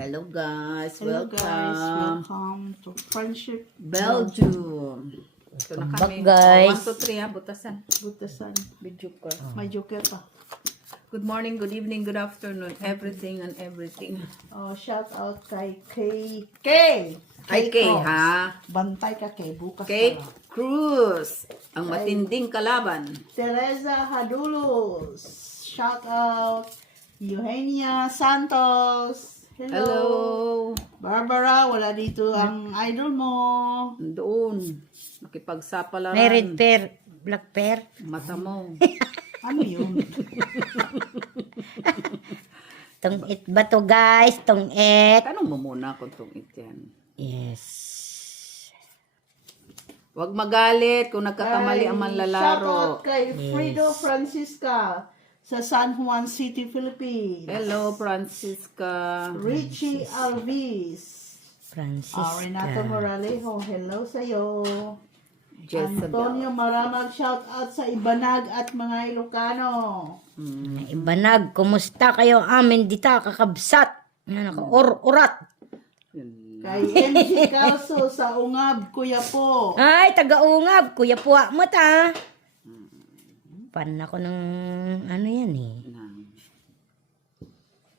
Hello guys, Hello guys, welcome. welcome to Friendship Belgium. Ito na Welcome kami. back, guys. 1, 2, 3 ha, butasan. Butasan. Video ko. May joker pa. Good morning, good evening, good afternoon, everything and everything. Oh, shout out kay Kay. Kay Kay Cross. ha. Bantay ka Kay, bukas Kay ka lang. Cruz, ang matinding kalaban. Teresa Hadulos. Shout out. Eugenia Santos. Hello. Hello. Barbara, wala dito ang idol mo. Doon. Nakipagsapalaran. May red pear, black pear. Mata mo. Ano yun? Tungit ba to guys? Tungit. Tanong mo muna kung itong yan. Yes. Huwag magalit kung nagkakamali ang Shout manlalaro. out kay Frido Francisca sa San Juan City, Philippines. Hello, Francisca. Richie Alvis. Renato Francisca. Moralejo, hello sa'yo. Jezebel. Antonio Maramag, shout out sa Ibanag at mga Ilocano. Ibanag, kumusta kayo amin dita kakabsat? Naka-urat. Yun. Kay MG Calso sa Ungab, Kuya po. Ay, taga-ungab. Kuya puwa mo ta. Pan ako ng ano yan eh.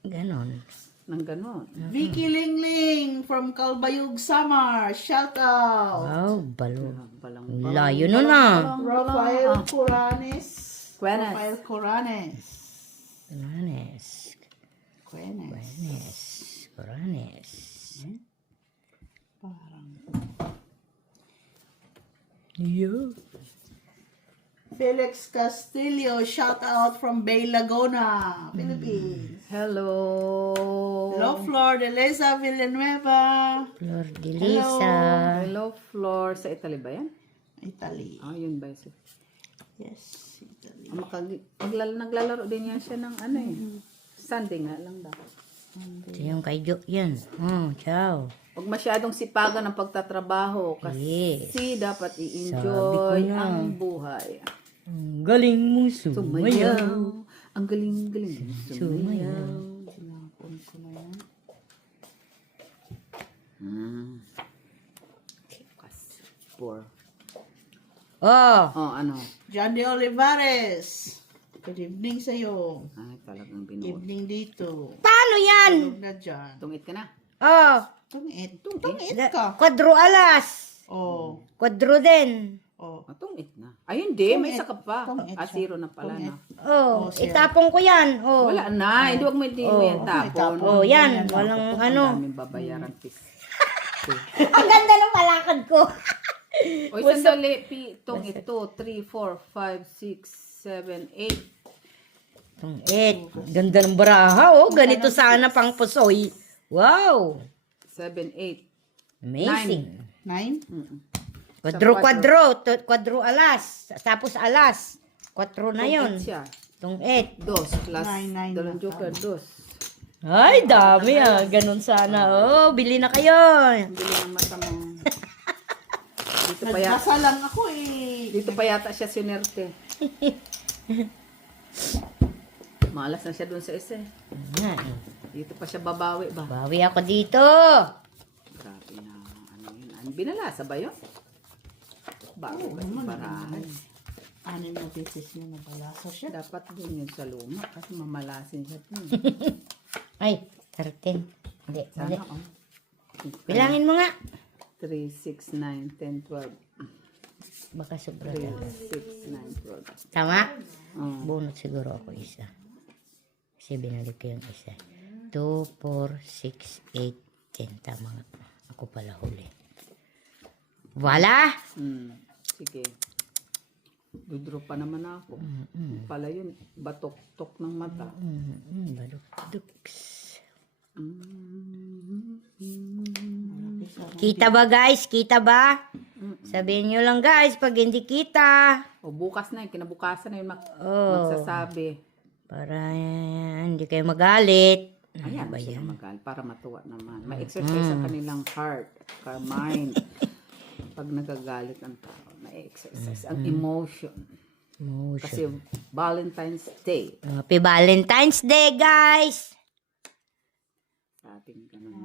Ganon. Nang ganon. Vicky Lingling from Calbayog, Samar, shout out. Wow, balo. Balang Layo nun ah. Rafael Coranes. Quenes. Rafael Coranes. Coranes. Quenes. Coranes. Yeah. Felix Castillo, shout out from Bay Laguna, Philippines. Hello. Hello, Flor de Leza Villanueva, Flor de Lisa. Hello, Flor. Sa Italy ba yan? Italy. Ah, yun ba? Yes, Italy. Naglalaro din yan siya ng ano eh. Sunday nga lang daw. Ito yung kay Jo yan. Oh, ciao. Huwag masyadong sipagan ang pagtatrabaho Yes. kasi dapat Sabi i-enjoy ko na. ang buhay. Ang galing mong sumayaw. Sumayaw. Ang galing-galing mong sumayaw. Sinapon ko na yan. Bukas. 4. Oh, Oh, ano? John de Olivares. Good evening sa'yo. Ay, talagang binuot. Evening dito. paano yan? Tulog na dyan. Tungit ka na. Oh, Tungit. Tungit ka. kwadro alas. Oh. Kwadro din. Oh. Ah, tungit na. Ayun din, may Tungit. saka pa. Tungit Ah, siya. 0 na pala Tungit. na. Oh, Oh, sir. itapon ko yan. Oh. Wala na. Hindi, wag mo hindi mo yan itapon. tapon. Oh, yan. Yan, Walang Ang ano. daming babayaran, pis. Ang ganda ng palakad ko. Oy, sandali. Pitong ito. 3, 4, 5, 6, 7, 8. Tungit. Ganda ng baraha. Oh, ganito sana pang pusoy. Wow. 7, 8. Amazing. 9? Kwadro. Kwadro alas. Tapos alas. 4 na yun. Siya. Tungit. 2 plus. Nine Dalawang na. joker, 2. Ay, dami ah. Ganun sana. Oh, bili na kayo. Ang bili ng mata mo. Dito pa yata. Nagbasa lang ako eh. Dito pa yata siya sinerte. Malas na siya dun sa isa eh. Nga eh. Dito pa siya babawi ba? Bawi ako dito. Grabe na. Ano yun? Binalasa ba yun? Bago ba yung barahan? 6 na beses niya nabalasa siya. Dapat dun yun sa luma kasi mamalasin siya dun. Ay, 13. Hindi, hindi. Sana oh. Bilangin mo nga. 3, 6, 9, 10, 12. Baka sobra 3, na. 6, 9, 12. Tama? Oh. Bunot siguro ako isa. Kasi binalik ko yung isa. 2, 4, 6, 8, 10. Tama nga. Ako pala huli. Wala! Sige. Dudro pa naman ako. Pala yun, batok-tok ng mata. Balukduks. Kita ba guys? Kita ba? Sabihin nyo lang guys pag hindi kita. O bukas na yun, kinabukasan na yun Oh. magsasabi. Para hindi kayo magalit. Ayan, sila magal para matuwa naman. May exercise sa kanilang heart, sa mind. Pag nagagalit ang tao, may exercise. Ang emotion. Kasi Valentine's Day. Happy Valentine's Day, guys! Sa ating ganun.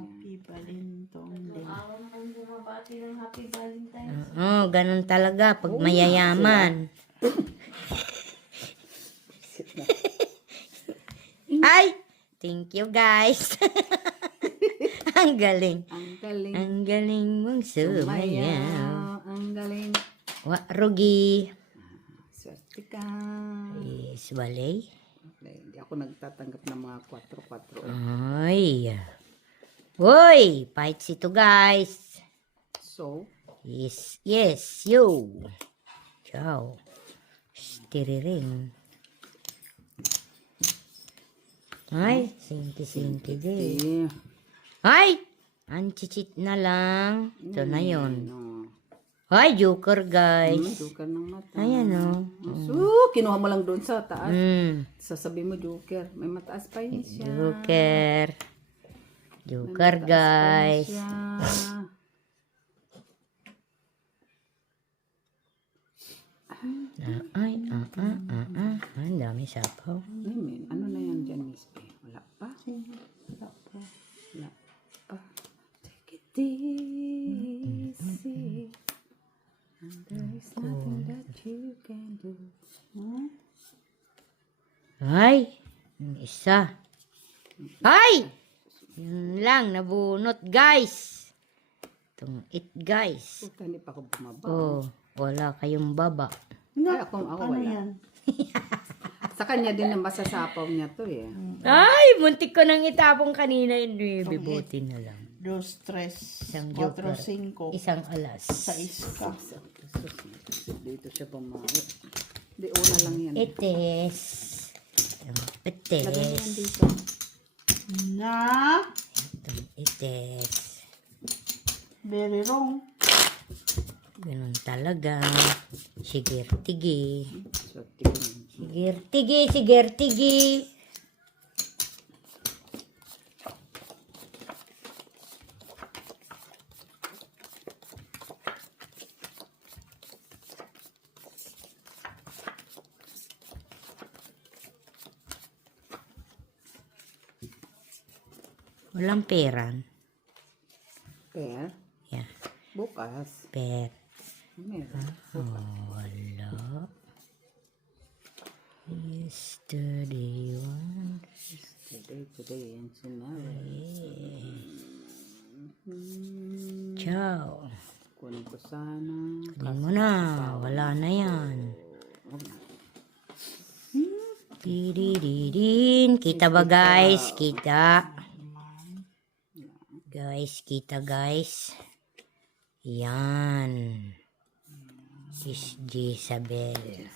ng Happy Valentine's. Oo, ganun talaga pag mayayaman. Ay! Thank you, guys. Ang galing. Ang galing. Ang galing mong sumayaw. Sumayaw. Ang galing. Wa, rugi. Swerte ka. Is, balay. Okay, hindi ako nagtatanggap ng mga 4-4. Ay. Uy, fights ito, guys. So, Yes, yes, yo. Ciao. Tiriring. Ay, sinki-sinki din. eh. Ay! Ang chichit na lang. Ito na yun. No. Ay, joker, guys. Joker ng mata. Ayan, oh. So, kinuha mo lang doon sa taas. Sasabi mo joker. May mataas pa yun siya. Joker. Joker, Mataas pa yun guys. siya. Ang dami sapaw. Ano na yan dyan, Miss P? Wala pa? Wala pa. Wala pa. Take it easy. And there is nothing that you can do. Ay! Yung isa. Ay! Yun lang, nabunot, guys. Itong it, guys. Puta, hindi pa ako bumaba. Oh, wala kayong baba. Ay, ako Ano wala. yan? Sa kanya din ang masasapaw niya to eh. Ay, muntik ko nang itapong kanina yun. Bibuti na lang. 2, 3, Isang 4, joker. 5. Isang alas. Sa iska. Dito siya pumawi. Di, una lang yan. Ites. Itong Lagay mo yan ites. dito. Na, Itong ites. very wrong. Ganun talaga. Sigir-tigi. Swerte ko yun. Sigir-tigi, sigir-tigi. Walang peran. Pair. Yeah, Bukas. per. Meron. Wala. Yesterday one. Today, and tomorrow. Ciao. Kunin ko sana. Kunin mo na. Wala na yan. Didididin. Kita ba, guys? Kita. Guys, kita, guys. Yan. Is Jezabel.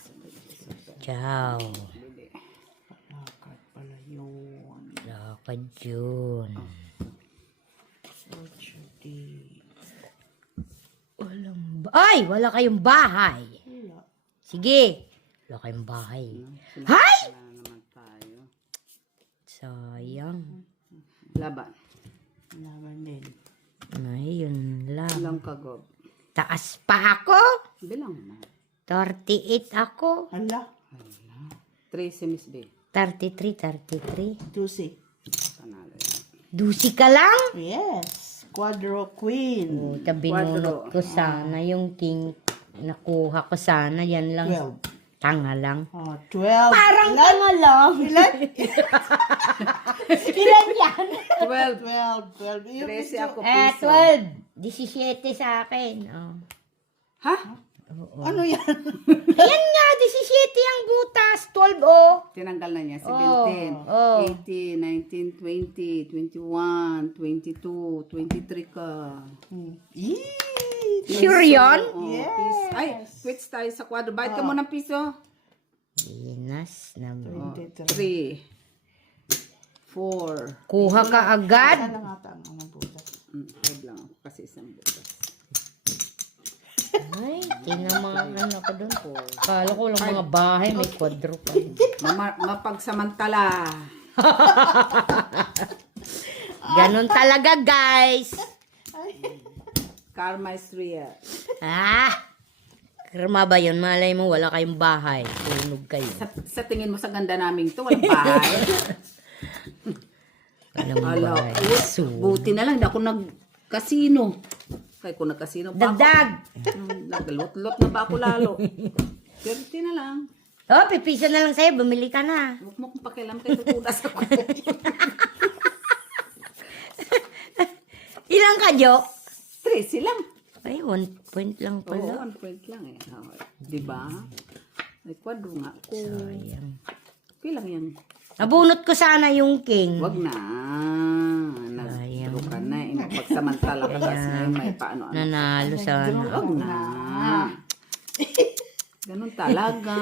Ciao. Lakad pala yun. Lakad yun. Ay! Wala kayong bahay. Wala. Sige. Wala kayong bahay. Hay! Wala na naman tayo. Sayang. Laban. Laban din. Ayun lang. Ilang kagod. Taas pa ako. Bilang mo. 38 ako. Hala. 13, Miss B. 33. 2, Panalo yan. Dusi ka lang? yes. Quadro Queen. Oh, binunot ko sana yung king. Nakuha ko sana. Yan lang. 12. Tanga lang. Oh, 12. Parang tanga lang. Ilan? Ilan yan? 12. 12. Yung 13 ako Eh, piso. 12. 17 sa akin. Oh. Ha? ano yan? Ayan nga, 17 ang butas. 12, oh. Tinanggal na niya. 17, Oh. 18, 19, 20, 21, 22, 23 ka. Sure yan? Oh, Yes. piso. Ay, switch tayo sa kwadro. Bayad ka mo ng piso. Inas na Oh, 23. 3, 4. Kuha ka agad. Sana nga tanga ng butas. 5 lang ako kasi isang butas. Ay, tinamaan ako doon. Kala ko lang mga bahay, may kwadro pa. Mapagsamantala. Ganon talaga, guys. Karma is real. Ah! Karma ba yun? Malay mo, wala kayong bahay. Tunog kayo. Sa tingin mo sa ganda namin to, walang bahay. Walang Ala, bahay. So, buti na lang, hindi ako nag-casino. Kaya kung nagkasino pa ako, Dagdag! naglutlot na ba ako lalo? 30 na lang. Oh, pipisa na lang sa'yo. Bumili ka na. Huwag mo kong pakialam kayo tutudas ako. Ilang ka, Jo? 13 lang. Ay, 1 point lang Oo, pala. 1 point lang eh. Oh, diba? May kwadro nga ako. Sayang. Okay lang yan. Nabunot ko sana yung king. Wag na. Nagdro ka na. Pagsamantala ka tapos ngayon may paano. Nanalo sana. Wag na. Ganun talaga.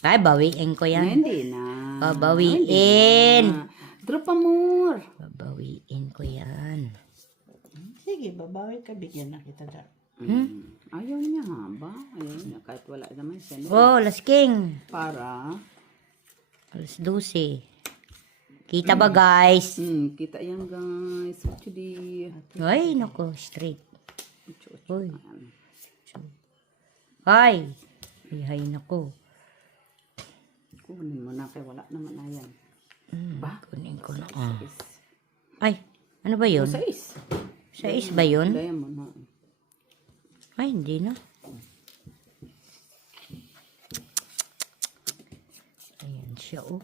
Ay, bawiin ko yan. Hindi na. Babawiin. Hindi na. Drop amor. Babawiin ko yan. Sige, babawi ka, bigyan na kita dyan. Ayaw niya ba? Ayaw niya. Kahit wala naman siya. Oh, last king. Para. Alas 12. Kita ba, guys? Kita yan guys. Actually. Ay, nako, straight. Uy. Ay. Ay, nako. Kunin mo na kay wala naman na yan. Ba? Kunin ko na. Ay, ano ba yun? 6. 6 ba yun? Daya mo na. Ay, hindi na. Ayan siya, oh.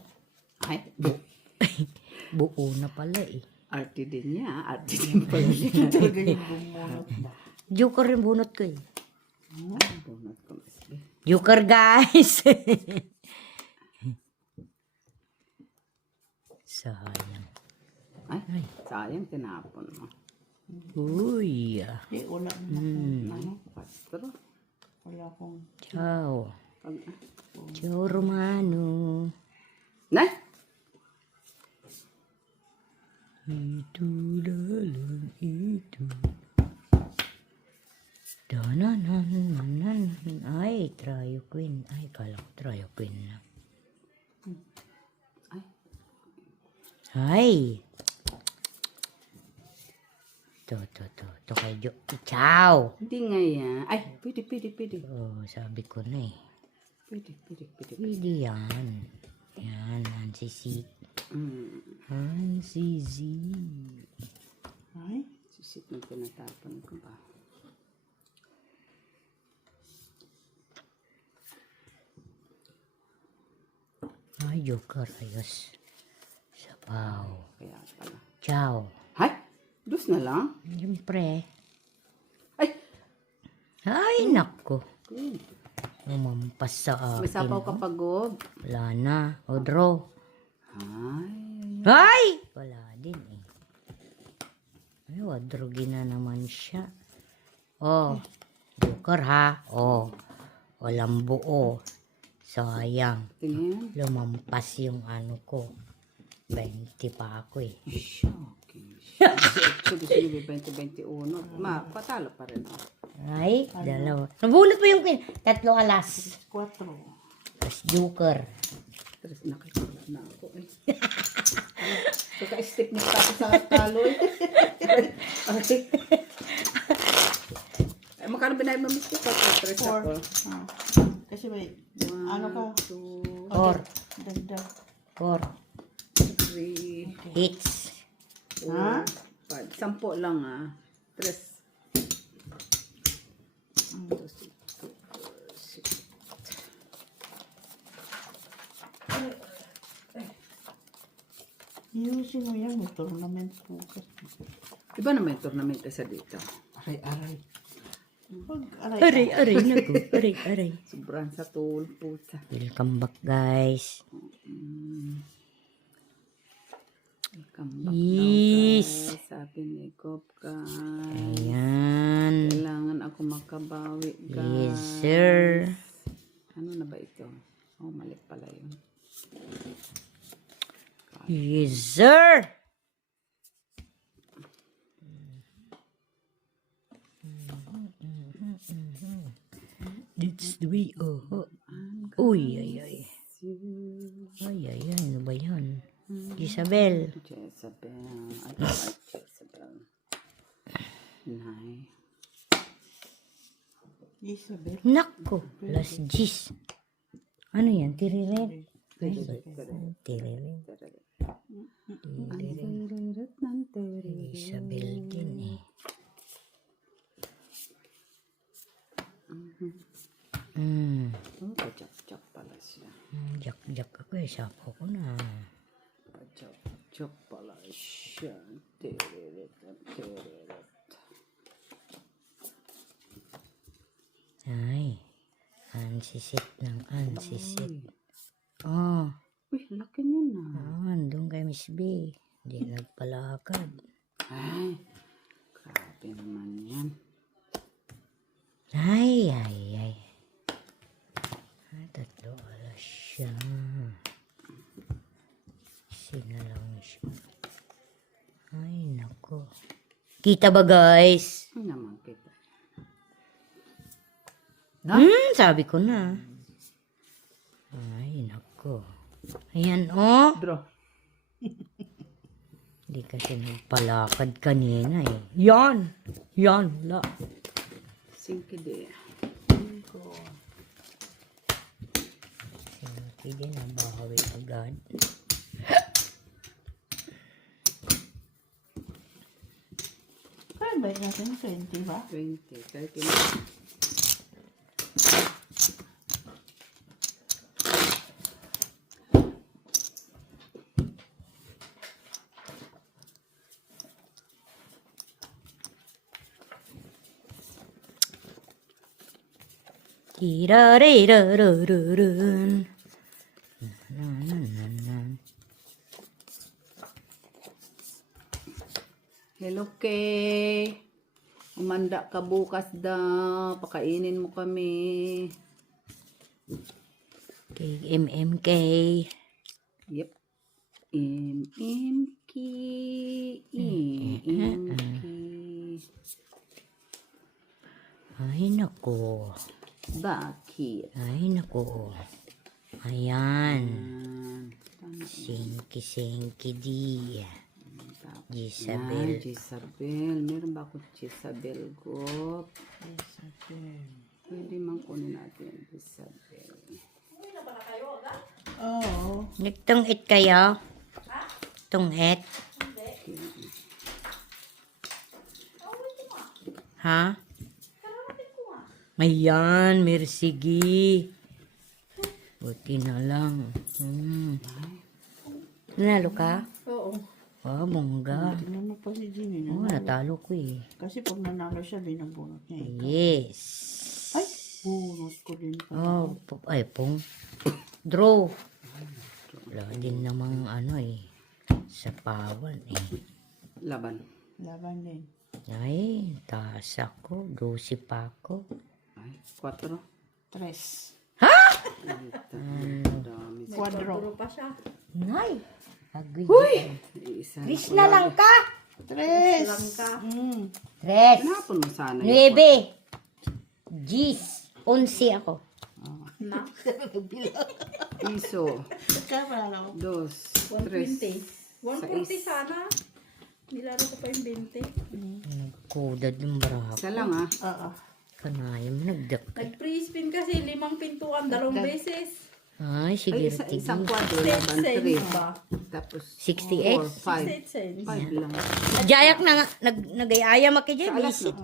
Ay, Buo na pala, eh. arte din niya. Arte din pala niya. Talaga yung bumunot ba? Joker yung bunot ko, eh. Bunot ko mas. Joker, guys. Sayang. Ay, sayang tinapon mo. Uy. Eh, wala naman. Ano? Pastro. Wala akong... Ciao. Pag, Ciao, Romano. na? Itu dalam itu. Danananan. Ay, Trio Queen. Ay, kala ko Trio Queen na. Ay, Ay. To kay Jo. Ciao. hindi nga yan. Ay, pwede. Oh, sabi ko na, eh. Pwede. Pwede yan. Yan, Nancy C. Nancy Z. Ay, Sisit ng tinatapon ko ba? Ay, Joker. Ayos. Sabaw. Kaya pala. Ciao. Hay, dus na lang. Siyempre. Ay, Ay, nako. good. Umampas sa May akin. sapaw ka pagod. Wala na. O, draw. Ay, Ay! Wala din, eh. Ay, wadrogi na naman siya. Oh, Joker, ha? Oh, walang buo. Sayang. tingin. Lumampas yung ano ko. 20 pa ako, eh. Shocking. Gusto niyo 2021. Patalo pa rin ako. Ay, dalawa. Nabunot pa yung pin. 3 alas. 4. Tapos Joker. Tres nakikita na ako eh. Kaka-stick mo pa ako sa taloy. Ay, magkano binayad mo miski pa? 3 ako. Kasi may, ano ka? 2, 4. Dagdag. 4. 3, Hits. 4, 5. 10 lang ah. 3. Ayusin mo yan, may tournament bukas. Iba na may tournament sa dito. Aray. Pag aray. Aray, naku. Aray. Sobrang sa tool, puta. Welcome back, guys. Welcome back Yes. daw, guys. Sabi ni Kop, guys. Ayan. Kailangan ako makabawi, guys. Yes, sir. Ano na ba ito? Oh, mali pala yun. Yes, sir. That's the way. Oh. Uy, ay. Ay, ano ba yan? Isabel. Jezebel. I don't like Jezebel. Nay. Isabel. Nako, las G's. Ano yan? Tiriret? Tiriret. Isabel din, eh. Ay, sapo ko na. Chop pala siya. Tiririt. Ay, ansisit ng ansisit. Oh, Uy, laki niya na. andun kay Miss B. Hindi nagpalakad. Ay, grabe naman yan. Ay. Tatlo alas siya. Sinalang siya. Ay, nako. Kita ba, guys? Ano naman kita? Sabi ko na. Ay, nako. Ayan, oh. Draw. Hindi kasi nagpalakad kanina eh. Yan, la. Singki de. Sinaki din ang bahawi agad. Kaya ba natin 20 ba? 20, 30 na. Tirarerarararun. Hello, Kay. Umanda ka bukas daw. Pakainin mo kami. Kay MMK. Yep. MMK. MMK. Ay, nako. Bakit? Ay, nako. Ayan. Tama. Singki di. Isabel. Jezabel. Meron ba ako Jezabel group? Pwede man kunin natin yung Jezabel. Oo. Nagtungit kayo? Tungit? Ha? Ayan, mersigi. Buti na lang. Nanalo ka? Oo. Ah, bongga. Tinanong pa si Jimmy Oh, na. natalo ko eh. Kasi pag nanalo siya, binabunot niya eh. Yes. Ay, bunot ko din pa. Oh, ay, pong. Draw. Wala din namang ano eh. Sa pawan eh. Laban. Laban din. Ay, taas ako. 12 pa ako. Ay, 4. 3. Dami. Quadro. Nay! Agoy. Isa Chris na lang ka! 3. Tres. Tinapon mo sana. Nuebe. Gis. 11 ako. Piso. Kaya pala ako. 2, 3. 140 sana. Nilaro ko pa yung 20. Nagkudad yung braso. Isa lang ah. Oo. Kanaya mo nagdak. Nag-free spin kasi 5 pintuan, 2 beses. Ay, sige. Ay, isang kwadro. Laban 6 cents 3. ba? Tapos 68? 4, 68 cents. 5 lang. Jayak na nga. Nag-ayaya makidya. Sa alas Visit.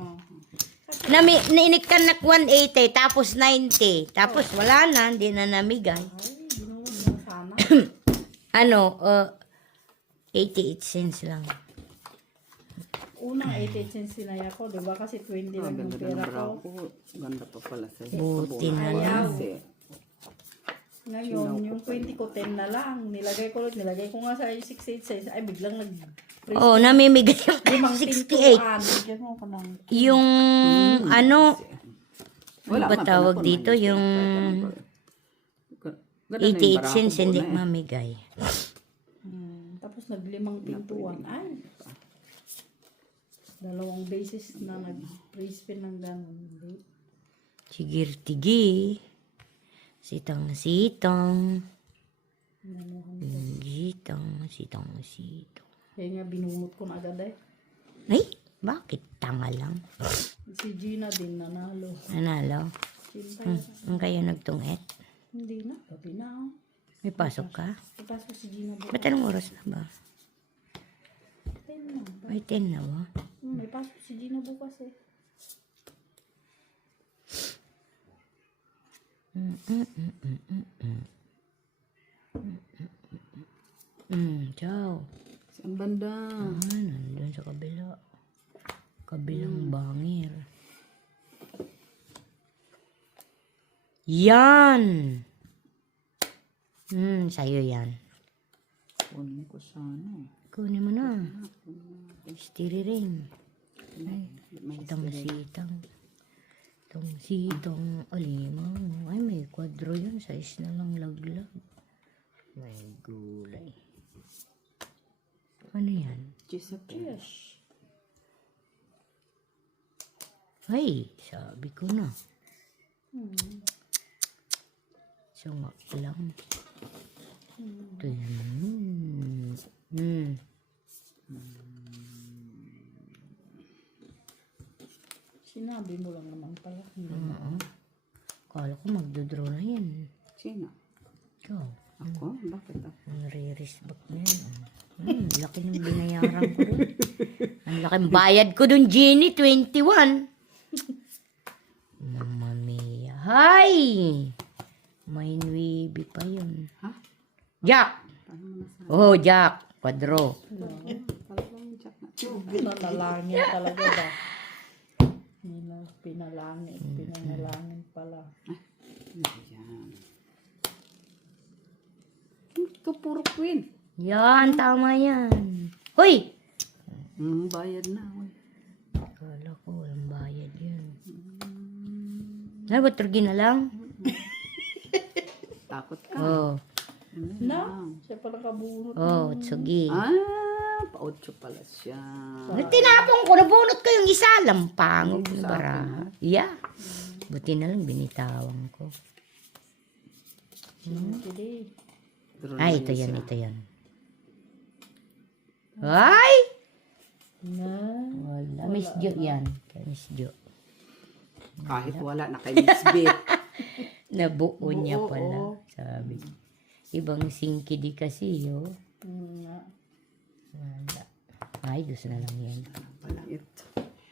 na. Nainiktan na 180. Tapos 90. Tapos wala na. Hindi na namigay. Ay, binuhod lang sana. Ano, 88 cents lang. Unang 88 cents sinaya ko, di ba? Kasi 20 lang yung Ganda pera ng bra ko. ko. Ganda pa pala sa Buti na lang. Ngayon, yung 20 ko, 10 na lang. Nilagay ko nga sa 68 cents. Ay, biglang nag-free Oh, namimigay yung 5 68. pintuan. Bigyan mo ko ng Yung, ano, Wala ba man, tawag panapon dito? man, Yung Ganda na yung 88 barako cents ko hindi na eh. mamigay. Tapos nag-5 pintuan. Ay, 2 beses na nag-free spin ng gano'n. Hindi. Sigir-tigi. Sitang-sitang. Sitang. Kaya nga binunot ko na agad eh. Ay, bakit? Tanga lang. Si Gina din nanalo. Nanalo. Sinta. Ang kayo nagtungit. Hindi na. Gabi na. Oh. May pasok ka? Ipasok si Gina bukas. Ba't anong oras na ba? 10 na. Ay, 10 na ba? May pasok si Gina bukas eh. Ciao. Saan banda? Nandun sa kabila. Kabilang bangir. Yan! Sa'yo yan. Kunin ko sana. Kunin mo na. Stiri ring. May Sitang. Itong sitang alimaw. Ay, may kwadro yun. Size na lang laglag. May gulay. Ano yan? cheese ako. Yes. Ay, sabi ko na. Sunga lang. Ito yun. Sinabi mo lang naman pala. Kala ko magdodraw na yan. Sino? Ikaw. Ako? Bakit ako? Ang re-respect na yan. Laki ng binayaran ko rin. Ang laking bayad ko dun, Jenny, 21. Mamma mia. Hay! May 9 pa yun. Ha? Jack! Oh, Jack. Kwadro. Talagang chat na. Nanalangin talaga ba? Pinalangin. Pinanalangin pala. Ayan. Ito puro queen. Yan, tama yan. Hoy! Bayad na. Uy. Kala ko walang bayad yun. Ay, ba't turgi na lang? Takot ka. Oh. Na? Siya pala kabunot. Oh, tsugi. Pa-8 pala siya. Tinapong ko, nabunot ko yung isa. Lampangog na baraha. Yeah. Buti na lang binitawan ko. Hindi. Ay, ito yan, ito yan. Ay! Na. Wala. Miss Jo yan. Kay Miss Jo. Kahit wala na kay Miss Beth. Nabuo niya pala. Sabi. Ibang singkidi kasi, yo. Nga. Wala. Ay, dos na lang yan. Pala ito.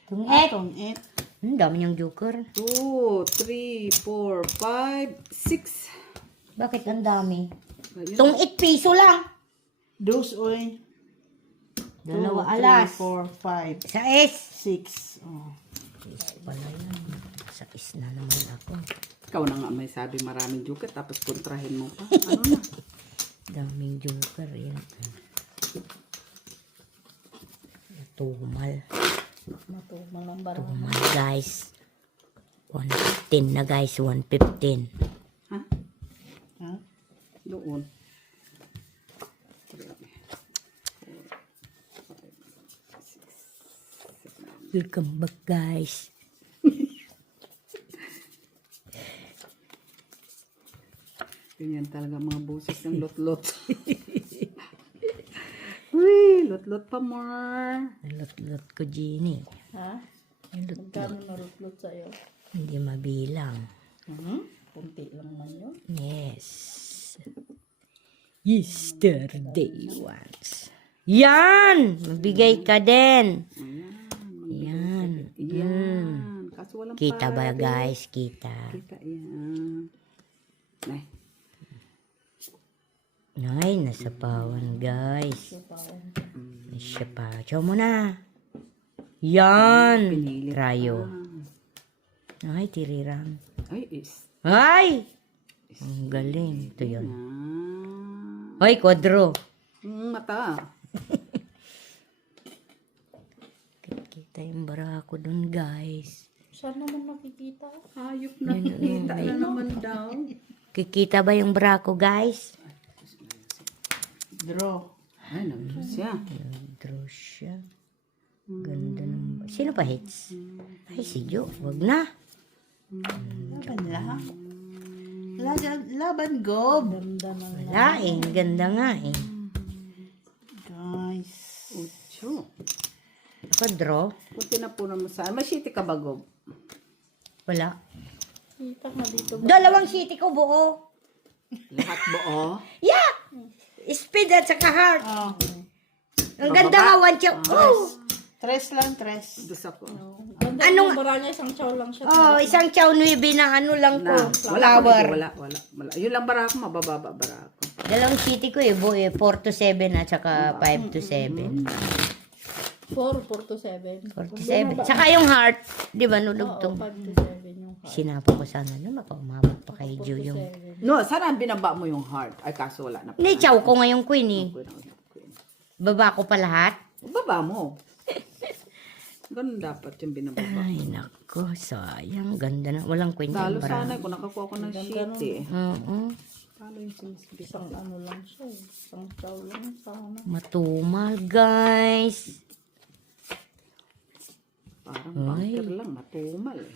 Tungit! Itong it. Dami niyang joker. 2, 3, 4, 5, 6. Bakit ang dami? Ayun. Tungit piso lang. Dos, oy. 2 alas. 4, 5, Sa S. 6. Oh. Pala yan. Sa S na naman ako. Ikaw na nga may sabi maraming joker tapos kontrahin mo pa. Ano na? Daming joker. Yan. Tumal. Matumal ang barang. Tumal, guys. 115 na, guys. 115. Ha? Ha? Doon. Welcome back, guys. Ganyan talaga mga boses ng lot-lot. Uy, lot-lot pa more. Nalot-lot ko, Jeannie. Ha? Nalot-lot. Magkano narutlot sa'yo? Hindi mabilang. Kunti lang man yun. Yes. Yesterday once. Yan! Mabigay ka din. Yan. Yan. Kaso walang Kita ba, pare. guys? Kita. Kita yan. Nay. Ay, nasa pawan, guys. Nasa pawan. Chow mo na. Yan. Pinilit Rayo. pa. Ay, tirirang. Ay, is. Ay! Ang galing. Ito yun. Yan. Ay, kwadro. Mata. Kita yung barako dun, guys. Saan naman nakikita? Hayop na kita na naman daw. Kikita ba yung barako, guys? Draw. Ay, nandun siya. Draw siya. Ganda ng... Sino pa hits? Ay, si Jo. Wag na. Laban lang. Laban gob. Ganda na. Wala eh. Ganda nga eh. Guys. 8. Ako draw. Kunti na po naman sa... May shitty ka ba, Gob? Wala. Kita ka dito ba? Dalawang city ko buo. Lahat buo? Yeah! Speed at saka heart. Oh. Ang ganda nga, one chow. Oh! Tres lang, tres. Dos ako. Ganda Anong- yung bara niya, isang chow lang siya. Oh, isang chow nuibi na ano lang ko. Na, wala, Flower. wala. Yun lang bara ako, mabababa bara ako. Dalawang city ko eh. 4 to 7 at saka 5 to 7. 4 to 7. 4 to 7. Saka yung heart. Di ba Oo, nulugtong? 5 to 7 yung heart. Sinapa ko sana na mapamabot pa kay 4 Ju to yung... 7. No, sana binaba mo yung heart. Ay, kaso wala na. Hindi, chow ko ngayong queen eh. Baba ko pa lahat. Baba mo. Ganun dapat yung binababa. Ay, nako. Sayang. Ganda na. Walang queen Talo yan. sana kung nakakuha ko ng sheet eh. Oo. Talo yung sinisbisa. Isang ano lang siya. Isang chow lang. Sana. Matumal, guys. Parang bunker lang, matumal eh.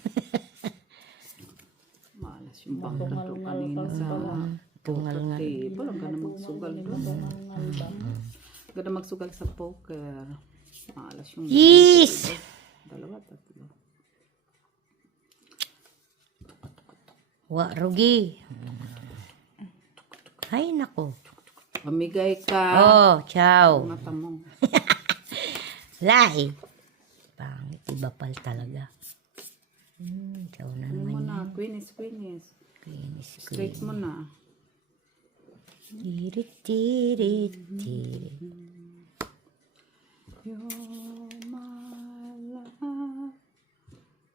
Malas yung bunker to kanina sa Tungal nga. table. Ang ganda magsugal doon. Tumangal ba? Ganda magsugal sa poker. Malas yung Yes! dalawa, tatlo. Wa, rugi. Ay, nako. Mamigay ka. Oh, chow. Mata mo. Lai. Pangit, iba pal talaga. Chow na Ano mo naman. na, queen is. Queenies, Straight mo na. Tirit, tirit, tirit. You're my love.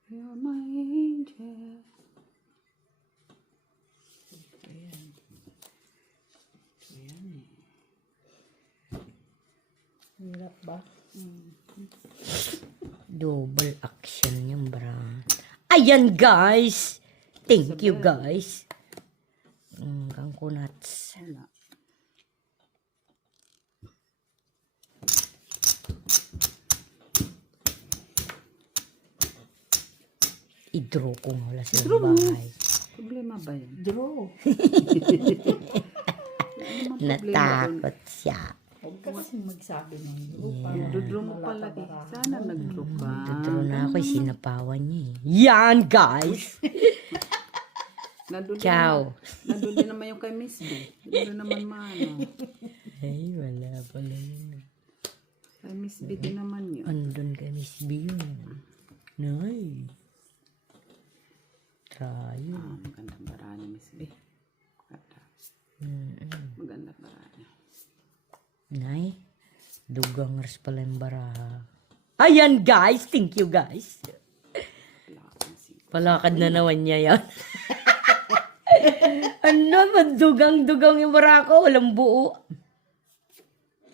You're my angel. Ayan. Ayan eh. Hirap ba? Double action yung brand. Ayan, guys! Thank you, guys. Kangkunats. Wala. I-draw ko nga wala silang bahay. Problema ba yun? Draw. Natakot siya. Huwag kasi magsabi ng lupa. Dudro mo palagi. Sana nagdro ka. Draw na ako, sinapawan niya eh. Yan, guys! Nandun din Ciao. naman- Nandun din naman yung kay Miss B. Nandun naman mano. Ay, wala pala yun. Kay Miss B din naman yun. Andun kay Miss B yun. Nay. Tayo. Magandang baranya, Miss B. Maganda. Magandang baranya. Nay. Dugangers pala yung baraha. Ayan, guys! Thank you, guys! Palakad na naman niya yan. Ano, madugang-dugang yung barako. Walang buo.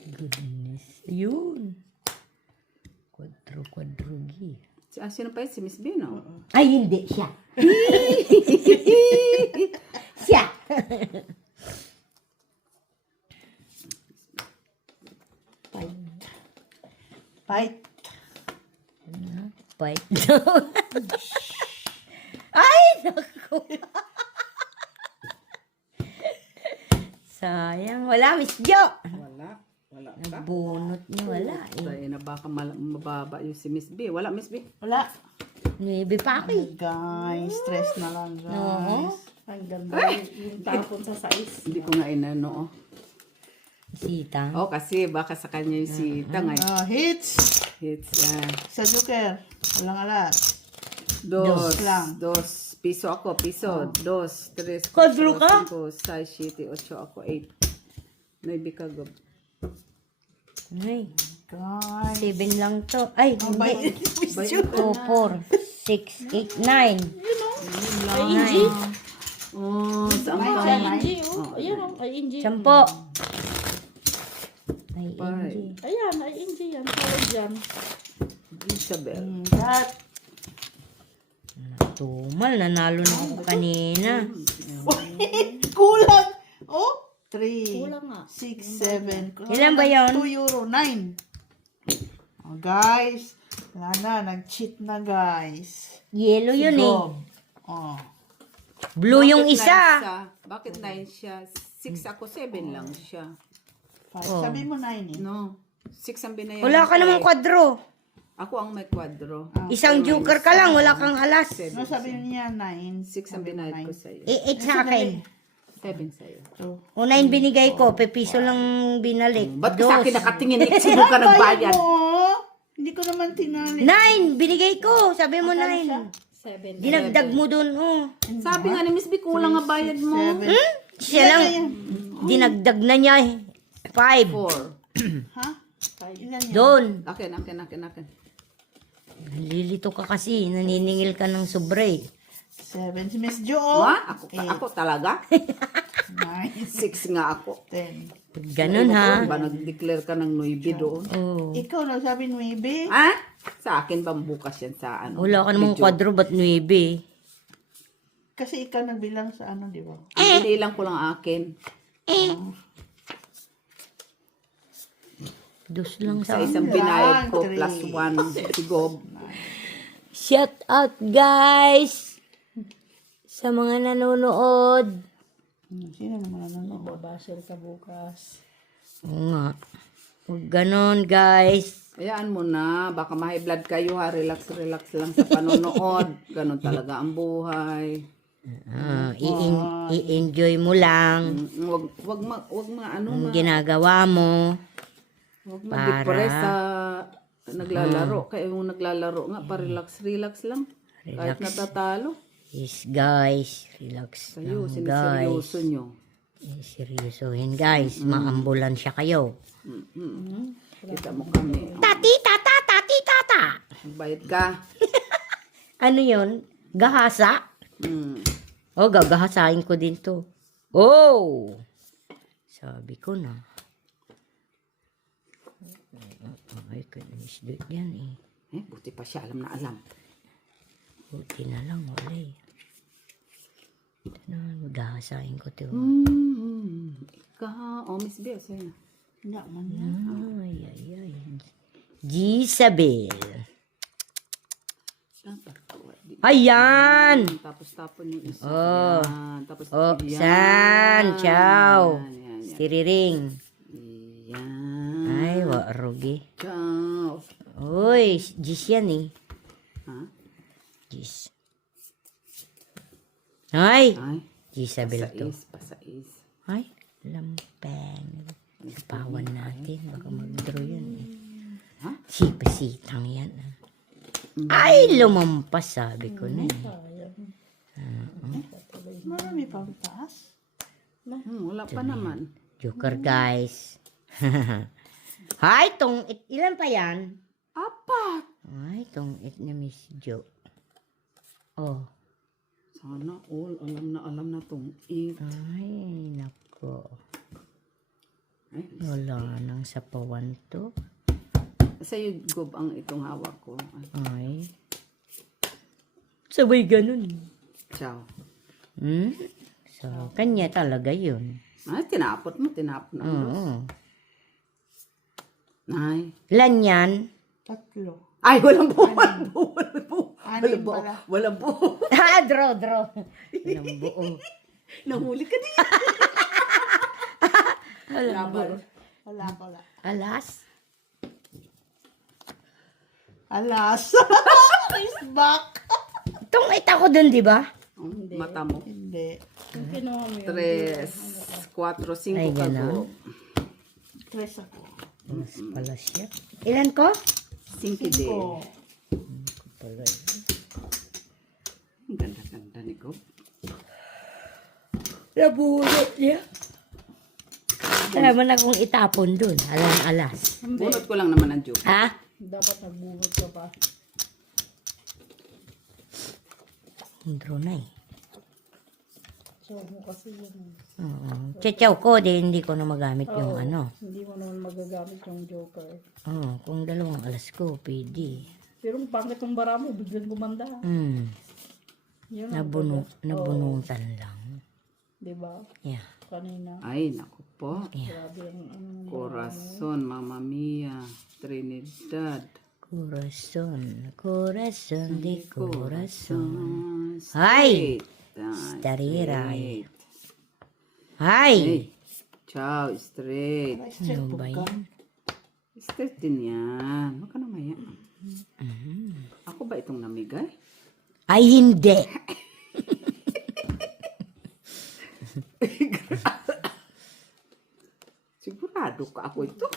Goodness. Ayun. Quadro-quadrugi. Sino pa yun? Si Miss B, no? Ay, hindi. Siya. Siya. Fight. Fight daw. Ay, naku. Sayang. Wala, Miss Jo. Wala. Wala ka. Nabunot niya. Wala. Dahil na baka mababa yung si Miss B. Wala, Miss B. Wala. Nuebe pa ako eh. Guys, stress na lang, guys. Oo. Ang ganda yung tapon sa sais. Hindi ko nga inano, oh. Sita. Oh, kasi baka sa kanya yung sita ngayon. Hits. Hits, yan. Sa Joker. Walang alas. Dos. lang. Dos. Piso ako. Piso. Dos. Tres. Quadro ka? 5, 6, 7, 8 ako. 8. Naibigagab. Ay, Guys. 7 lang to. Ay, hindi. Bayo 2, 4, 6, 8, 9. Ay, Inji. Oh, saan Ay, ka? Ay, Inji. Oh. Ayan, oh. Ay, Inji. 10. Ay, Inji. Ayan, ay, Inji yan. Tawag dyan. Isabel. That. Tumal, nanalo na ako kanina. Kulang. Oh. 3, Kulang nga. 6, 7. Ilan ba yun? 2 euro. 9. Oh, guys. Wala na. Nag-cheat na, guys. Yellow yun eh. Gob. Oh. Blue yung Bakit isa. 9 siya? Bakit 9 siya? 6 ako, 7 lang siya. Sabi mo 9 eh. No. 6 ang binayaran. Wala ka ko namang eh. kwadro. Ako ang may kwadro. Isang joker ka lang, wala kang alas. No, sabi niya 9. 6 ang binayad ko sa'yo. 8 sa akin. 7 sa'yo. O 9 binigay ko, pepiso lang binalik. Ba't ka sa akin nakatingin? Sino ka nagbayad? Hindi ko naman tinali. 9 binigay ko, sabi mo 9. 7. Dinagdag mo dun, oh. Sabi nga ni Miss B, kulang nga bayad mo. 7. Siya lang, dinagdag na niya eh. 5. 4. Ha? Ilan yan? Doon. Akin. Lilito ka kasi, naniningil ka ng sobre. 7 si Miss Jo. Oh. Ako talaga? 9, 6 nga ako. 10. Pag ganun ha. Ba nag-declare ka ng 9 doon? Oh. Ikaw nagsabi 9. Ha? Sa akin ba bukas yan sa ano? Wala ka namang video? kwadro, ba't 9? Kasi ikaw nagbilang sa ano, di ba? Ang binilang ko lang akin. Dos lang Sa sa isang binayad ko Three. plus 1 si Gob. Shout out guys! Sa mga nanonood. Sino naman ano? Babasel ka bukas. Oo nga. Huwag ganon guys. Hayaan mo na, baka ma-high blood kayo ha, relax lang sa panonood. Ganon talaga ang buhay. I-enjoy mo lang Wag ano ang ginagawa mo. Wag ma-depress sa naglalaro. Kaya yung naglalaro nga, pa-relax lang. Kahit natatalo. Yes guys, relax Kayo, lang guys. siniseryoso nyo. Seryosohin guys, maambulansya kayo. Kita mo kami. Tati tata. Magbayad ka. Ano yon? Gahasa? Hmm. Oh, gagahasain ko din to. Oh! Sabi ko na. Ay, kainis doon yan eh. Buti pa siya, alam na alam. Buti na lang, wala eh. Ito na, magahasain ko to. Ikaw, Miss Bea, sa'yo. Nga man yan. Ay. Gisabel. Ayan! Tapos tapon yung isa. Oh. Yan. Tapos San, ciao. Yan. Tiriring. Yan. Ay, warugi. Ciao. Uy, Gis yan eh. Ha? Gis. Ay! Ay, Gisabel to. pasais. Ay, lampeng. Pawan natin. Baka mag-draw yun eh. Ha? Sipasitang yan. Ay, lumampas sabi ko na eh. Marami pang taas. Wala pa naman. Joker guys. Hay, ilan pa yan? 4. Ay, it na Miss Jo. Oh. Sana all alam na tong 8. Ay, nako. Ay, Wala nang sapawan to. sa'yo, Gob, ang itong hawak ko. Ay. Sabay ganun. Ciao. So, kanya talaga yun. Ay, tinapon ang dos. Oo. Ay. Ilan yan? 3. Ay, walang buo. Anim pala. Walang buo. Draw. Walang buo. Nahuli ka din. Walang buo. Wala. Alas? Alas. He's back. Itong ko dun, di ba? Mata mo. Hindi. Kung kinuha mo 3, 4, 5 Ay, ka, ganun. Gob. 3 ako. Mas pala siya. Ilan ko? 5 din. Oh. Pala. Ang ganda ni Gob. Nabulot niya. Alam mo na kung itapon dun. Alas. Bunot ko lang naman ang joke. Ha? dapat nagbungot ka pa. Draw na eh. So, mo kasi yun. Oo. Chichaw ko, hindi ko na magamit yung Oo, ano. Hindi mo naman magagamit yung joker. Oo, kung dalawang alas ko, pwede. Pero ang pangit ng bara mo, biglang gumanda. Yun ang Nabunutan lang. diba? Yeah. Kanina. Ay, naku po. Grabe ang ano. Corazon, Mamma Mia, Trinidad. Corazon de corazon. Ay! Stariray. Ay! Hay! Ciao, straight. Ano ba yan? Straight din yan. Huwag ka na maya. Ako ba itong namigay? Ay, hindi. Sigurado ka ako ito.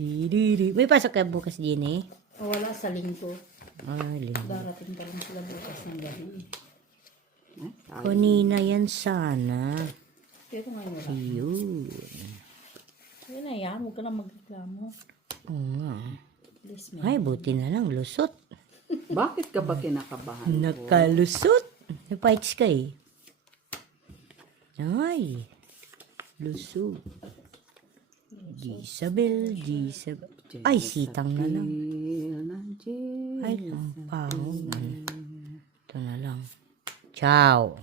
May pasok ka bukas din eh. O, wala sa lingko. Ay, linggo. Darating pa lang sila bukas ng gabi. Ay, sayang. Kanina yan sana. Pero ngayon wala. Yun. Yun na yan, huwag ka na magreklamo. Oo nga. Please, me. Ay, buti na lang. Lusot. Bakit ka ba kinakabahan? Nakalusot. Napights ka eh. Ay. Lusot. Gisabel. Ay, sitang na lang. Ay, ang pahong. Ito na lang. Ciao.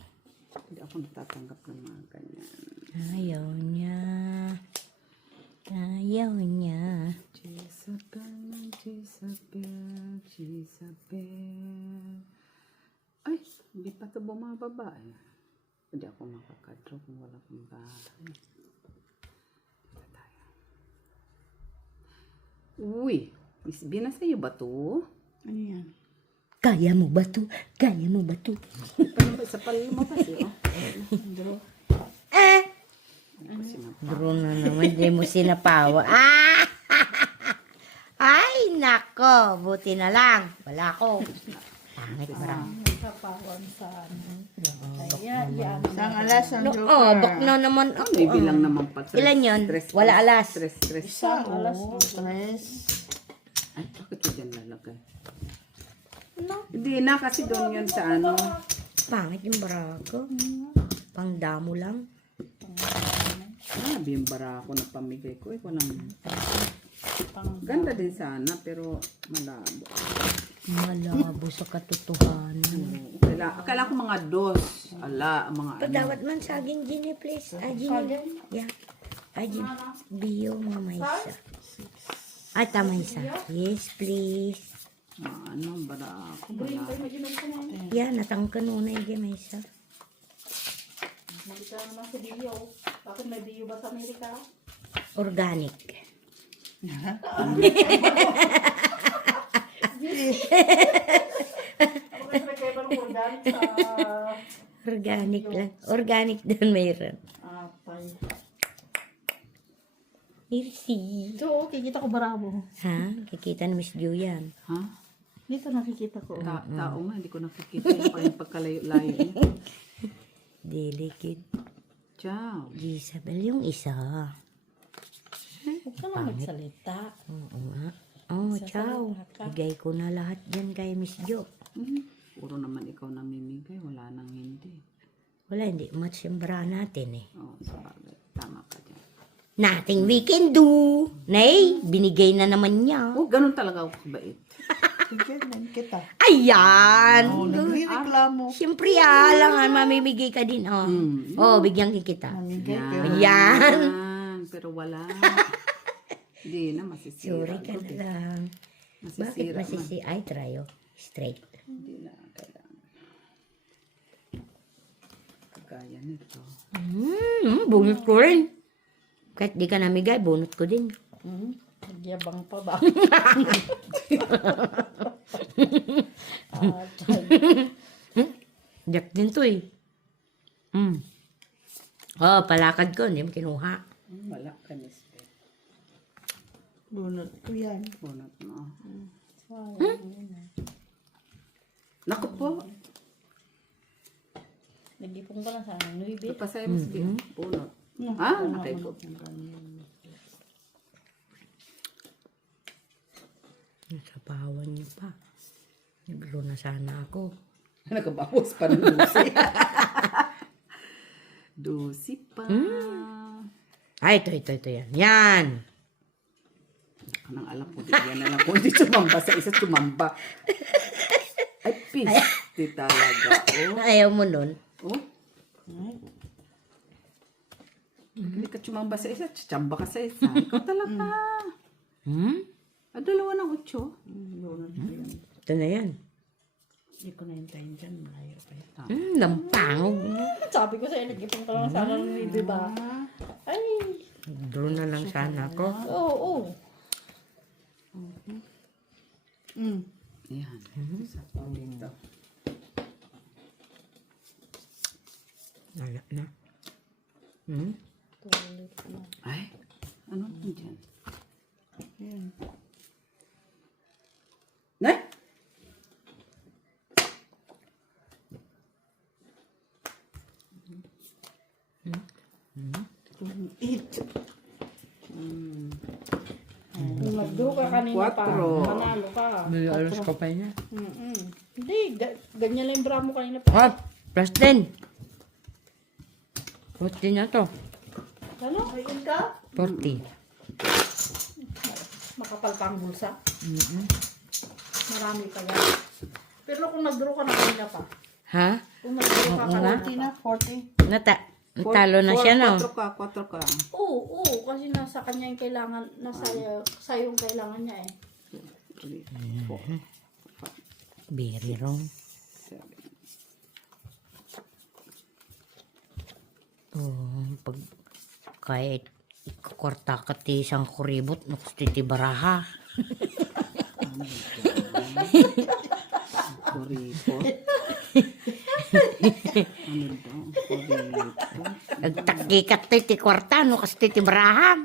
Hindi ako natatanggap ng mga ganyan. Ayaw niya. Ayaw niya. Jezabel, Jezabel, Jezabel. Ay, hindi pa ito bumababa eh. Hindi ako makakadro kung wala kong bahay. Dito tayo. Uy, Miss B, nasa iyo ba ito? Ano yan? Kaya mo ba to? Kaya mo ba to? Sa palumabas eh. Oh. Eh! Kasi na Bro na naman, di mo sinapawa. Ah! Ay, nako. Buti na lang. Wala ko. Pangit ba? Kapawan sa ano. Kaya, yan. Isang alas ang No, joker. oh, bak na naman ako. may bilang naman pa. Ilan yun? Wala alas. Stress. Isang alas. Tres. Ay, bakit ko dyan lalagay? Hindi na, kasi doon yun sa ano. Pangit yung barako. Pangdamo lang. Yung barako na pamigay ko. Eh, walang... Ganda din sana, pero malabo. Malabo sa katotohanan. Akala ko mga dos. Ala, mga ano. Padawat man saging Ginny, please. Ah, Ginny. Yeah. Ah, Ginny. Bio, mga maysa. Ah, tama isa. Yes, please. Ano, barako. Malabo. Yeah, natangka nuna yung maysa. Malika naman sa Dio. Bakit may Dio ba sa Amerika? Organic. Ako may nagkaiba ng organic sa Organic lang. Organic doon mayroon. apay. Irsi. So, kikita ko barabo. Ha? Kikita ni Miss Jo yan. Ha? Dito nakikita ko. Tao nga, hindi ko nakikita yung pagkalayo-layo niya. Delicate. Ciao. Gisabel yung isa. Huwag ka na magsalita. Oo nga. Oh, ciao. Bigay ko na lahat dyan kay Miss Jo. Puro naman ikaw namimigay, wala nang hindi. Wala, hindi much yung bra natin eh. Oo, sabagay. Tama ka dyan. Nothing we can do. Nay, binigay na naman niya. Oh, ganun talaga ako kabait. Tignan kita. Ayan! Oh, nagre-reklamo. Siyempre, lang mamimigay ka din. Oh, oh bigyan kita. Mamigay, Yan. pero Ayan. Pero wala. Hindi na, masisira. Sorry ka na lang. Bakit Masisira. masisi? Ay, try oh. Straight. Hindi na, kailangan. Kagaya nito. Bunot ko rin. Kahit di ka namigay, bunot ko din. Nagyabang pa ba? Jack din to eh. Oh, palakad ko. Hindi mo kinuha. Wala ka, Miss B. bunot ko yan. Bunot mo. Naku po. Nag-ipong pa lang sa akin. Nuibi. Pasaya, Miss B. Bunot. Ah, nakaipo. Nasapawan niyo pa. Naglo na sana ako. Nakabawas pa ng dusi. Dusi pa. Ay, ito yan. Yan! Anong alam ko, bigyan na lang ko. Hindi sumamba sa isa, sumamba. Ay, pisti talaga. Oh. Ayaw mo nun. Oh. Hindi ka sumamba sa isa, tsamba ka sa isa. Ikaw talaga. Dalawa ng 8. Ito na yan. Hindi ko naintayin dyan. Malayo pa yan. Lampangog. Sabi ko sa'yo, nag-ipong pa lang sa akin. Nuibi ba? Ay. Draw na lang sana ako. Oo. Yan. Isa pa dito. Wala na. Ay, ano po dyan? Yan. Nay! Eat. Kung nag-draw ka kanina pa, 4. manalo ka. May alas ka pa niya. Hindi, ganyan lang yung bra mo kanina pa. Ah, plus 10. 40 na to. Ano? Ayun ka? 40. Makapal pa ang bulsa. Marami pa yan. Pero kung nag-draw ka na kanina pa, Ha? kung nag-draw ka Oo nga. kanina 40 pa. na, 40. Natalo na siya, no? 4 ka. Oo, kasi nasa kanya yung kailangan, nasa sa'yo yung kailangan niya eh. 3, 4, Very wrong. 7. Oh, pag kahit ikukorta ka ti isang kuribot, nakustitibaraha. Kuripot. Ano daw? Kuripot. Nagtaki ka ti kwarta, no kastitibaraha.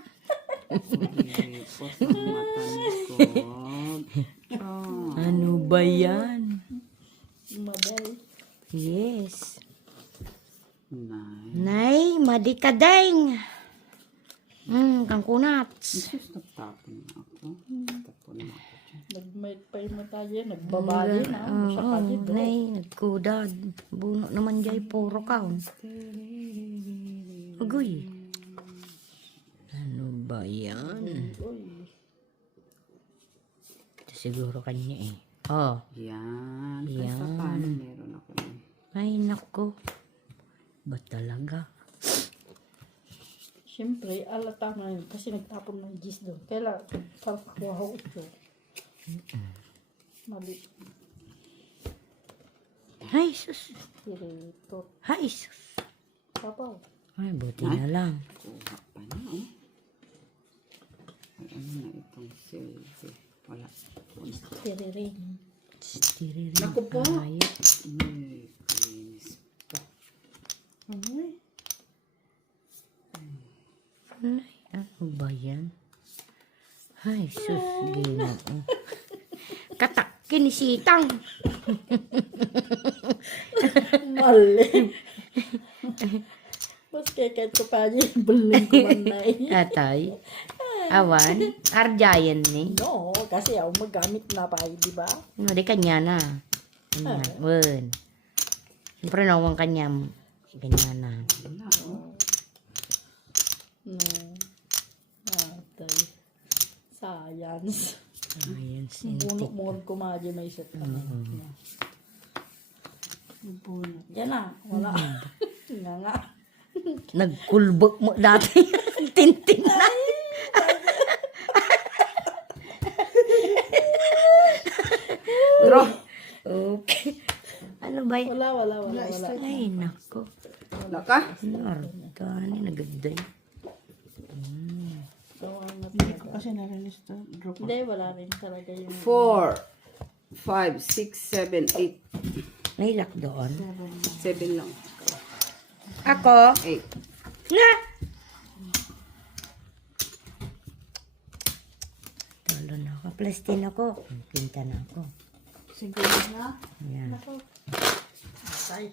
Kuripot ng matanikod. Oh. Ano ba yan? Mabel. Yes. Nice. Nay, madikadeng. Kang kunats. Sus, nagtapon na ako. Tapon na ako dyan. Nag-mic pa yung mata niya, nagbabali na. Sa kanya doon. Nay, nagkudad. Buno naman jay puro kaon. Agoy. Ano ba yan? Ito siguro kanya eh. Oh, Yan. Yan. Kasa paano meron ako yun? ay nako. Ba talaga? Siyempre, alata na yun. Kasi nagtapon ng gis doon. Kailangan, parang wow ito. Mali. Ay, sus. Pirito. Ay, sus. Papaw. Ay, buti na lang. Kuha pa na, oh. Ay, ano na itong silver? Wala. Piriring. Stiririn. Naku po. Ayos. May pinis pa. Ay. Ay, ano ba yan? Ay, sus. Ginoo. Katak kinisitang. Mali. Mas kaya ko pa niya yung buling ko man na eh. Atay. Awan. Arjayan ni. No, kasi ako magamit na pa, di ba? Ano, di kanya na. Kanya. Wen. Siyempre nawang kanya. Kanya na. Wala, oh. No. Atay. Science. Ayan, Puno sintik. mo ko madya may set ka na. Yan na. Wala. Nga nga. Nagkulbok mo dati. Tintin na. Draw. Okay. Ano ba yan? Wala. Ay, nako. Wala ka? Nargani, nagagday. Hindi ko kasi na-release to. Drop. Hindi, wala rin talaga yung... 4, 5, 6, 7, 8. May lock doon. 7 lang. Ako? 8. Na! Talo na ako. Plastin ako. Pinta na ako. Siguro na. Ayan. Atay.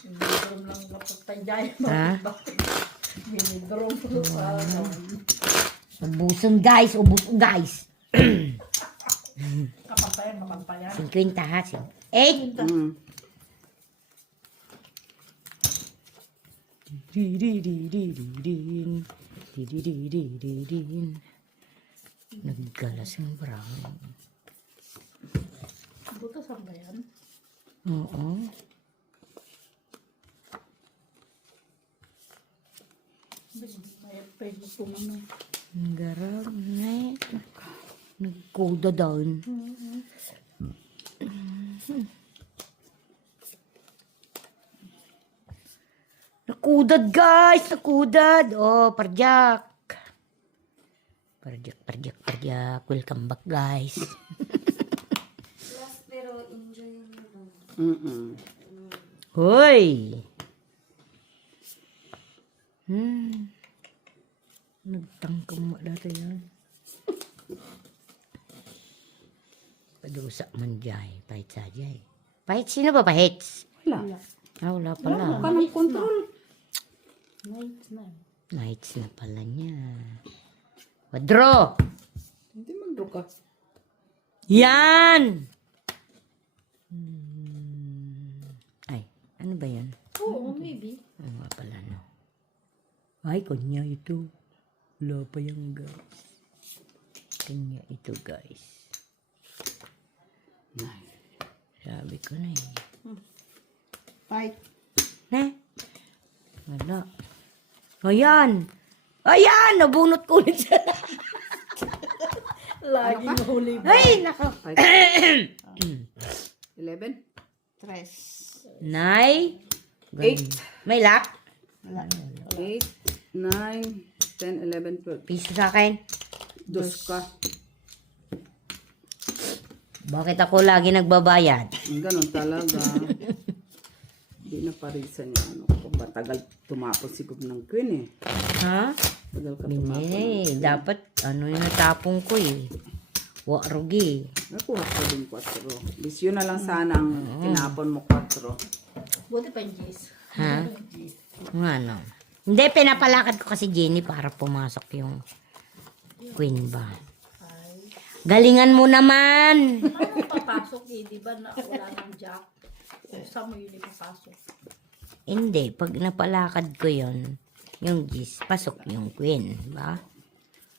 Minidrom lang kapag tayo. Ha? Minidrom ko sa... Ubuson guys. Ubuson guys. Kapampayan. 50 ha. 8. Mm. Naggalas ng brown. Butas ang bayan. Oo. May pwede po naman. Ang garag na ito. Nagkuda down. Nakudad guys! Nakudad! Oh, parjak! Parjak. Welcome back guys. Mm-mm. Hoy! Nagtangkam mo dati yan. Padusa man jay. Pahit sa jay. Pahit sino ba pahit? Wala. Ah, wala pala. Wala ka ng control. May na. Nights na pala niya. Kwadro! Hindi mag-draw ka. Yan! Ay, ano ba yan? Oo, maybe. Ano nga pala, no? Ay, kanya ito. Wala pa yan, guys. Kanya ito, guys. Sabi ko na eh. Fight. Wala. Ayan! Ayan! Nabunot ko ulit siya. Laging huli ba? Ay, naka. 11? Tres. Nay. 8. May lock? Wala. 8, 9, 10, 11, 12. Piso sa akin. Dos ka. Bakit ako lagi nagbabayad? Ganon talaga. Hindi na parisan yung ano ko. Matagal tumapos si Gub ng Queen eh. Ha? Tagal ka tumapos. Dapat ano yung natapong ko eh. Rugi. Nakuha ko din 4. Bis yun na lang sana ang tinapon mo 4. Buti pa yung G's. Ha? Ano? Hindi, pinapalakad ko kasi Jenny para pumasok yung queen ba. Galingan mo naman. Ano papasok eh, di ba na wala ng jack? Saan mo yun ipapasok? Hindi, pag napalakad ko yon yung G's, pasok yung queen, ba?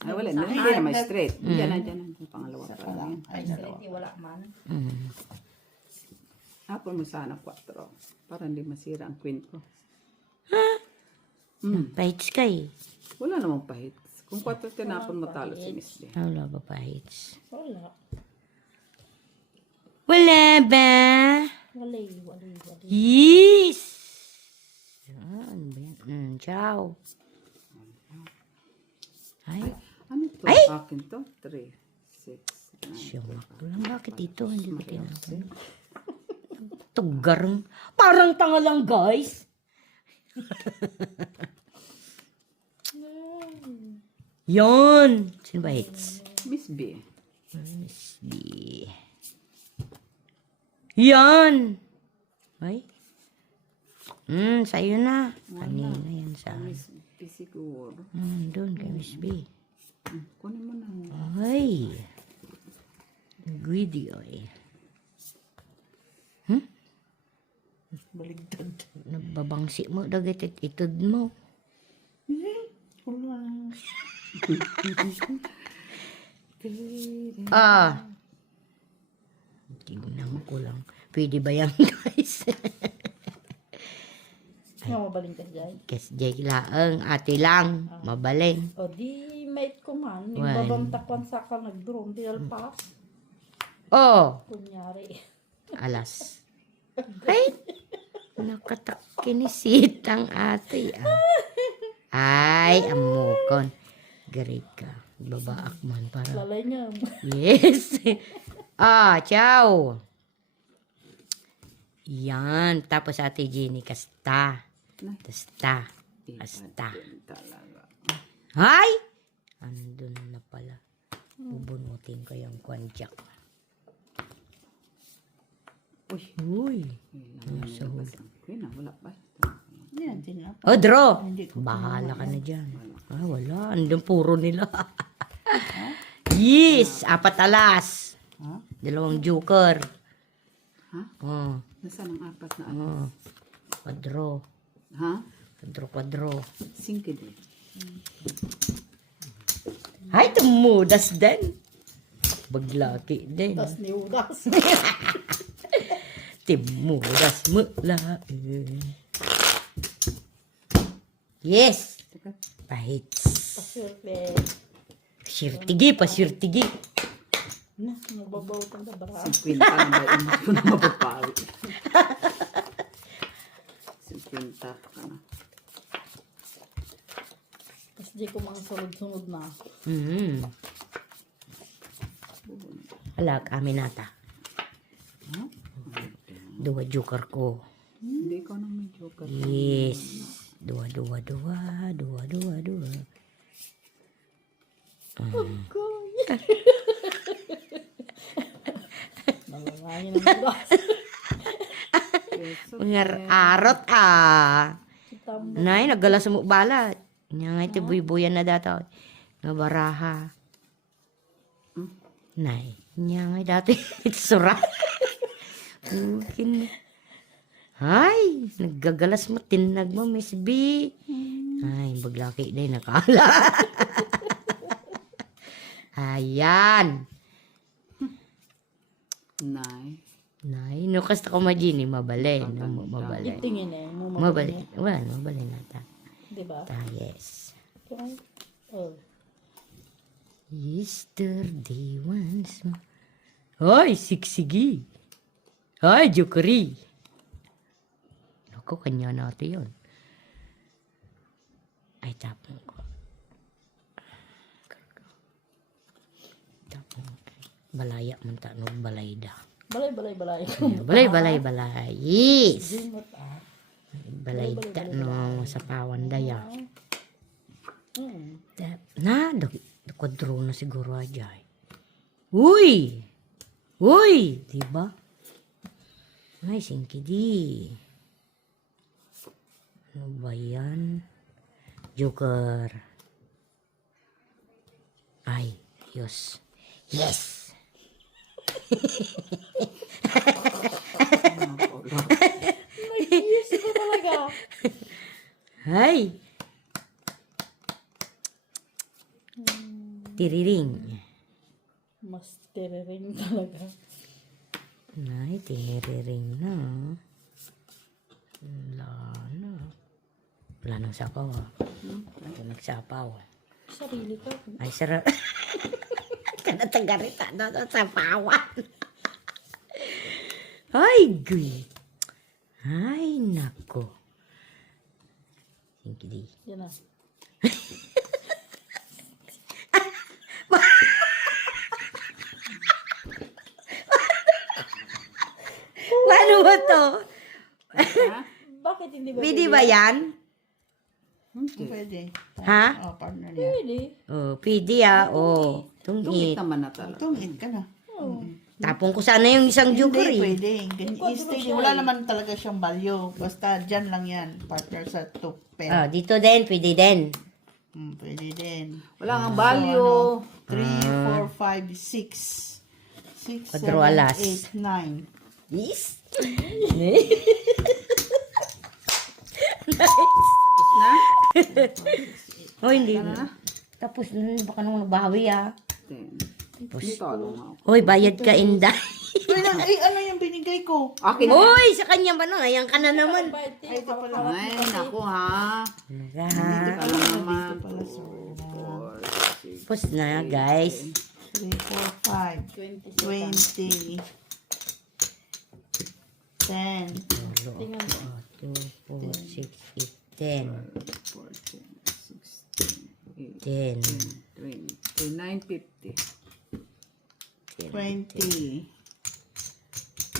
Ay wala, hindi na may straight. Diyan na, diyan na. Yung pangalawa pa lang. Ay, dalawa. Hindi, wala man. Hapon mo sana 4. Para hindi masira ang Queen ko. Pahits ka eh. Wala namang pahit. Kung 4 tinapon mo talo si Miss D. Wala ba pahits? Wala. Wala ba? Wala. Yes! Ano ba yan? Ciao. Ay, Ano to? Ay! Akin to? 3, 6, 9. siyamak ko lang. Bakit ito? Hindi ko tinapon. Tugarang. Parang tanga lang, guys. Yon. Sino ba hits? Miss B. Miss B. Yan. Ay. Sa'yo na. Kanina yan sa akin. Miss B siguro. Doon kay Miss B. Kunin mo na. Ay. Greedy, oy. Baligtad. Nagbabangsi mo, dagat itod mo. Wala. Tignan ko lang. Pwede ba yan, guys? Ano mabaling ka dyan? Kes Jake laang, ate lang. Mabalin. O di mate ko man. Yung Why? babamtakwan sa ka nag-drone. Tinalpas. Oh, Kunyari. alas. Ay, nakatakinisip ang ate. Ay, amukon. Garig ka. Babaak man para. Lalay niya. Yes. Ciao. Yan. Tapos ate Jenny, kasta. Kasta. Kasta. Talaga. Hay! Andun na pala. Bubunutin ko yung kwanjak. Uy. Ano sa Queen wala pa. Yan, din na. Oh, draw. Bahala ka na dyan. Wala. Andun puro nila. Yes. 4 alas. 2 joker. Ha? Oh. Nasaan ang 4 na ano? Kwadro. Ha? Kwadro. 5 din. Ay, tumudas din. Baglaki din. Tapos niudas. Timuras mula. Yes. Pahits. Pasirte. Pasirtigi. Na, magbabaw kang dabara. 50 na ba? Hindi ko na mapapawi. 50 ka na. Tapos di ko mga sunod-sunod na. Alag, aminata. 2 joker ko. Hindi ko na may joker. Yes. 2. Nangangayin ng udas. Mga arot Kita mo. Nay, naggalas mo balat. Nya nga iti buy-buyan na dataw. Nga baraha. Nay. Nya nga dati. Sura. Ukin. Ay, naggagalas mo. Tinag mo, Miss B. Ay, baglaki na nakala. Ayan. Nay. Nay, no kasta ko majini, mabalay. No, mabalay. Tingin eh. Mabalay. Wala, mabalay na ta. Diba? Yes. Oh. Yesterday once more. Ay, siksigi. Ay, jokeri. Naku, kanya natin yun. Ay, tapon ko. Tapon ko. Balaya man ta, no, balayda. Balay. Balay. Yes. Zimot ah. Balayda, no, sa pawan daya. Mm. Na, kwadro na siguro ajay. Uy! Diba? Ay, singkidi. Ano ba yan? Joker. Ay, Yes. Nag-use ko talaga. Ay! Tiriring. Mas tirering talaga. Ay, tiriring na. Wala nang sapaw. Ito nagsapaw. Sarili ka. Ay, sarap. Kanatagarita na sa sapawan. Ay, guy. Ay, nako. Hindi. Yan na. Paano ba to? Bakit hindi ba? Pwede ba yan? Pwede. Ha? Oh, partner niya. Pwede. Oh, pwede oh. Tungit Tungit. naman na talaga. Tungin ka na. Tapon ko sana yung isang joker Hindi, eh. pwede. Steady. Wala naman talaga siyang value. Basta dyan lang yan. Partner sa tupen. Ah, dito din, pwede din. Pwede din. Wala nga value. 3, 4, 5, 6. 6, Quadro 7, alas. 8, 9. Yes. Na? Oh, hindi. Tapos, baka naman bawi ah. Dito lang ako. Hoy, bayad ka, Inday. Ay, ano yung binigay ko? Akin na. Hoy, sa kanya ba nang? Ayan ka na naman. Bakit Ay, ito pala. Ay, naku ha. Talaga, Dito ha? pala. naman. Dito pala, sir. Tapos na, guys. 3, 4, 5, 20, 10, 2, 4, 6, 8, 10. 10. 20, 9, 50. 20.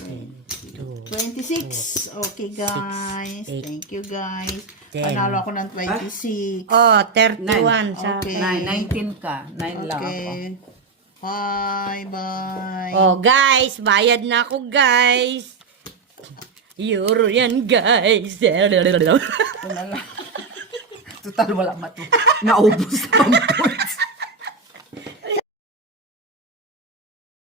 2. 26. Okay, guys. eight, Thank you, guys. 10. Panalo ako ng 26. Oh, 31 sa Okay. 9, 19 ka. 9 lang ako. Okay. Bye. Oh, guys, bayad na ako, guys. Euro yan, guys. Ito na lang. Total wala matu. Naubos na ang points.